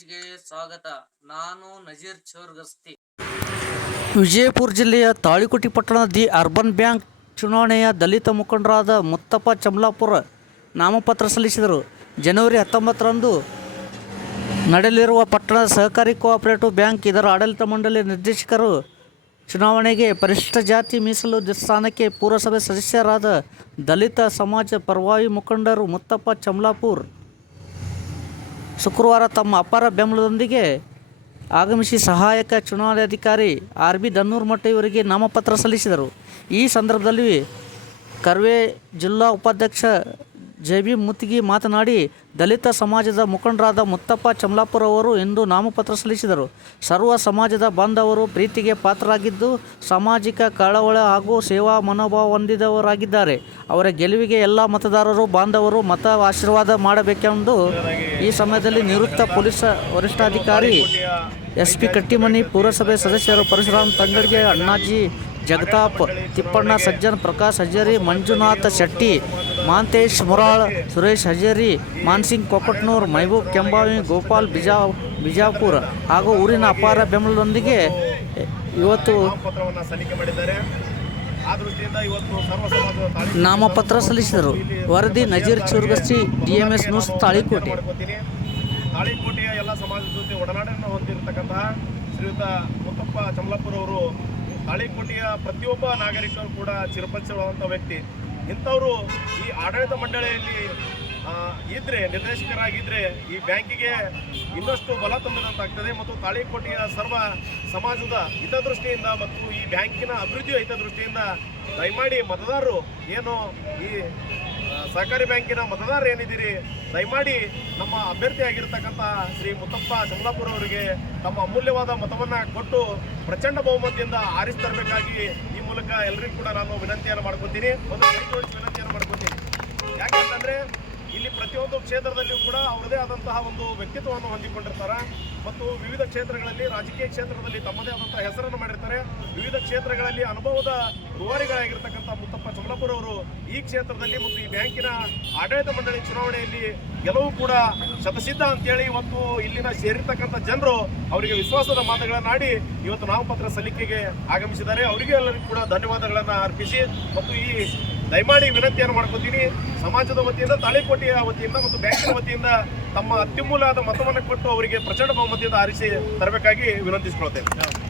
ಸ್ವಾಗತ. ನಾನು ನಜೀರ್ ಚೌರ್ಗಸ್ತಿ. ವಿಜಯಪುರ ಜಿಲ್ಲೆಯ ತಾಳಿಕೋಟಿ ಪಟ್ಟಣದ ದಿ ಅರ್ಬನ್ ಬ್ಯಾಂಕ್ ಚುನಾವಣೆಯ ದಲಿತ ಮುಖಂಡರಾದ ಮುತ್ತಪ್ಪ ಚಮ್ಲಾಪುರ ನಾಮಪತ್ರ ಸಲ್ಲಿಸಿದರು. ಜನವರಿ ಹತ್ತೊಂಬತ್ತರಂದು ನಡೆಯಲಿರುವ ಪಟ್ಟಣದ ಸಹಕಾರಿ ಕೋಆಪರೇಟಿವ್ ಬ್ಯಾಂಕ್ ಇದರ ಆಡಳಿತ ಮಂಡಳಿ ನಿರ್ದೇಶಕರು ಚುನಾವಣೆಗೆ ಪರಿಶಿಷ್ಟ ಜಾತಿ ಮೀಸಲು ಸ್ಥಾನಕ್ಕೆ ಪುರಸಭೆ ಸದಸ್ಯರಾದ ದಲಿತ ಸಮಾಜ ಪರವಾಯಿ ಮುಖಂಡರು ಮುತ್ತಪ್ಪ ಚಮಲಾಪುರ್ ಶುಕ್ರವಾರ ತಮ್ಮ ಅಪಾರ ಬೆಂಬಲದೊಂದಿಗೆ ಆಗಮಿಸಿ ಸಹಾಯಕ ಚುನಾವಣಾಧಿಕಾರಿ ಆರ್ ಬಿ ದನ್ನೂರ್ಮಠ ಇವರಿಗೆ ನಾಮಪತ್ರ ಸಲ್ಲಿಸಿದರು. ಈ ಸಂದರ್ಭದಲ್ಲಿ ಕರ್ವೆ ಜಿಲ್ಲಾ ಉಪಾಧ್ಯಕ್ಷ ಜೆ ಬಿ ಮುತ್ತಿಗಿ ಮಾತನಾಡಿ, ದಲಿತ ಸಮಾಜದ ಮುಖಂಡರಾದ ಮುತ್ತಪ್ಪ ಚಮಲಾಪುರ ಅವರು ಇಂದು ನಾಮಪತ್ರ ಸಲ್ಲಿಸಿದರು. ಸರ್ವ ಸಮಾಜದ ಬಾಂಧವರು ಪ್ರೀತಿಗೆ ಪಾತ್ರರಾಗಿದ್ದು, ಸಾಮಾಜಿಕ ಕಳವಳ ಹಾಗೂ ಸೇವಾ ಮನೋಭಾವ ಹೊಂದಿದವರಾಗಿದ್ದಾರೆ. ಅವರ ಗೆಲುವಿಗೆ ಎಲ್ಲ ಮತದಾರರು, ಬಾಂಧವರು ಮತ ಆಶೀರ್ವಾದ ಮಾಡಬೇಕೆಂದು ಈ ಸಮಯದಲ್ಲಿ ನಿವೃತ್ತ ಪೊಲೀಸ್ ವರಿಷ್ಠಾಧಿಕಾರಿ ಎಸ್ ಪಿ ಕಟ್ಟಿಮನಿ ಪುರಸಭೆ ಸದಸ್ಯರು ಪರಶುರಾಮ್ ತಂಗಡಿಗೆ ಅಣ್ಣಾಜಿ ಜಗತಾಪ್ ತಿಪ್ಪಣ್ಣ, ಸಜ್ಜನ್ ಪ್ರಕಾಶ್ ಹಜೇರಿ, ಮಂಜುನಾಥ ಶೆಟ್ಟಿ, ಮಾಂತೇಶ್ ಮುರಾಳ್, ಸುರೇಶ್ ಹಜೇರಿ, ಮಾನ್ಸಿಂಗ್ ಕೊಕಟ್ನೂರ್, ಮೈಬೂಬ್ ಕೆಂಬಾವಿ, ಗೋಪಾಲ್ ಬಿಜಾ, ಬಿಜಾಪುರ್ ಹಾಗೂ ಊರಿನ ಅಪಾರ ಬೆಂಬಲದೊಂದಿಗೆ ಇವತ್ತು ನಾಮಪತ್ರ ಸಲ್ಲಿಸಿದರು. ವರದಿ Nazeer Churgasti D M S news Talikote. ತಾಳಿಕೋಟೆಯ ಎಲ್ಲ ಸಮಾಜದ ಜೊತೆ ಒಡನಾಟವನ್ನು ಹೊಂದಿರತಕ್ಕಂತಹ ಶ್ರೀಯುತ ಮುತ್ತಪ್ಪ ಚಮಲಾಪುರ ತಾಳಿಕೋಟೆಯ ಪ್ರತಿಯೊಬ್ಬ ನಾಗರಿಕರು ಕೂಡ ಚಿರಪರಿಚಿತವಾದಂಥ ವ್ಯಕ್ತಿ. ಇಂಥವರು ಈ ಆಡಳಿತ ಮಂಡಳಿಯಲ್ಲಿ ಇದ್ದರೆ ಇದ್ರೆ, ನಿರ್ದೇಶಕರಾಗಿದ್ರೆ ಈ ಬ್ಯಾಂಕಿಗೆ ಇನ್ನಷ್ಟು ಬಲ ತುಂಬಿದಂತಾಗ್ತದೆ ಮತ್ತು ತಾಳಿಕೋಟೆಯ ಸರ್ವ ಸಮಾಜದ ಹಿತದೃಷ್ಟಿಯಿಂದ ಮತ್ತು ಈ ಬ್ಯಾಂಕಿನ ಅಭಿವೃದ್ಧಿಯ ಹಿತದೃಷ್ಟಿಯಿಂದ ದಯಮಾಡಿ ಮತದಾರರು ಏನು ಈ ಸಹಕಾರಿ ಬ್ಯಾಂಕಿನ ಮತದಾರ ಏನಿದ್ದೀರಿ ದಯಮಾಡಿ ನಮ್ಮ ಅಭ್ಯರ್ಥಿ ಆಗಿರ್ತಕ್ಕಂಥ ಶ್ರೀ ಮುತ್ತಪ್ಪ ಚಮಲಾಪುರ ಅವರಿಗೆ ತಮ್ಮ ಅಮೂಲ್ಯವಾದ ಮತವನ್ನ ಕೊಟ್ಟು ಪ್ರಚಂಡ ಬಹುಮತದಿಂದ ಆರಿಸಿ ತರಬೇಕಾಗಿ ಈ ಮೂಲಕ ಎಲ್ಲರಿಗೂ ಕೂಡ ನಾನು ವಿನಂತಿಯನ್ನು ಮಾಡ್ಕೊತೀನಿ. ಒಂದು ಜೋಡಿಸಿ ವಿನಂತಿಯನ್ನು ಮಾಡ್ಕೊತೀನಿ. ಯಾಕೆಂತಂದ್ರೆ ಇಲ್ಲಿ ಪ್ರತಿಯೊಂದು ಕ್ಷೇತ್ರದಲ್ಲಿಯೂ ಕೂಡ ಅವರದೇ ಆದಂತಹ ಒಂದು ವ್ಯಕ್ತಿತ್ವವನ್ನು ಹೊಂದಿಕೊಂಡಿರ್ತಾರೆ. ಮತ್ತು ವಿವಿಧ ಕ್ಷೇತ್ರಗಳಲ್ಲಿ, ರಾಜಕೀಯ ಕ್ಷೇತ್ರದಲ್ಲಿ ತಮ್ಮದೇ ಆದಂತಹ ಹೆಸರನ್ನು ಮಾಡಿರ್ತಾರೆ. ವಿವಿಧ ಕ್ಷೇತ್ರಗಳಲ್ಲಿ ಅನುಭವದ ರೂವಾರಿಗಳಾಗಿರ್ತಕ್ಕಂಥ ಮುತ್ತಪ್ಪ ಚಮಲಾಪುರ ಅವರು ಈ ಕ್ಷೇತ್ರದಲ್ಲಿ ಮತ್ತು ಈ ಬ್ಯಾಂಕಿನ ಆಡಳಿತ ಮಂಡಳಿ ಚುನಾವಣೆಯಲ್ಲಿ ಗೆಲುವು ಕೂಡ ಶತಸಿದ್ಧ ಅಂತೇಳಿ ಇವತ್ತು ಇಲ್ಲಿನ ಸೇರಿರ್ತಕ್ಕಂಥ ಜನರು ಅವರಿಗೆ ವಿಶ್ವಾಸದ ಮಾತುಗಳನ್ನಾಡಿ ಇವತ್ತು ನಾಮಪತ್ರ ಸಲ್ಲಿಕೆಗೆ ಆಗಮಿಸಿದ್ದಾರೆ. ಅವರಿಗೆ ಎಲ್ಲರಿಗೂ ಕೂಡ ಧನ್ಯವಾದಗಳನ್ನು ಅರ್ಪಿಸಿ ಮತ್ತು ಈ ದಯಮಾಡಿ ವಿನಂತಿಯನ್ನು ಮಾಡ್ಕೊತೀನಿ. ಸಮಾಜದ ವತಿಯಿಂದ, ತಾಳಿಕೋಟೆಯ ವತಿಯಿಂದ ಮತ್ತು ಬ್ಯಾಂಕಿನ ವತಿಯಿಂದ ತಮ್ಮ ಅತ್ಯಮೂಲ್ಯವಾದ ಮತವನ್ನು ಕೊಟ್ಟು ಅವರಿಗೆ ಪ್ರಚಂಡ ಬಹುಮತದಿಂದ ಆರಿಸಿ ತರಬೇಕಾಗಿ ವಿನಂತಿಸಿಕೊಳ್ತೇನೆ.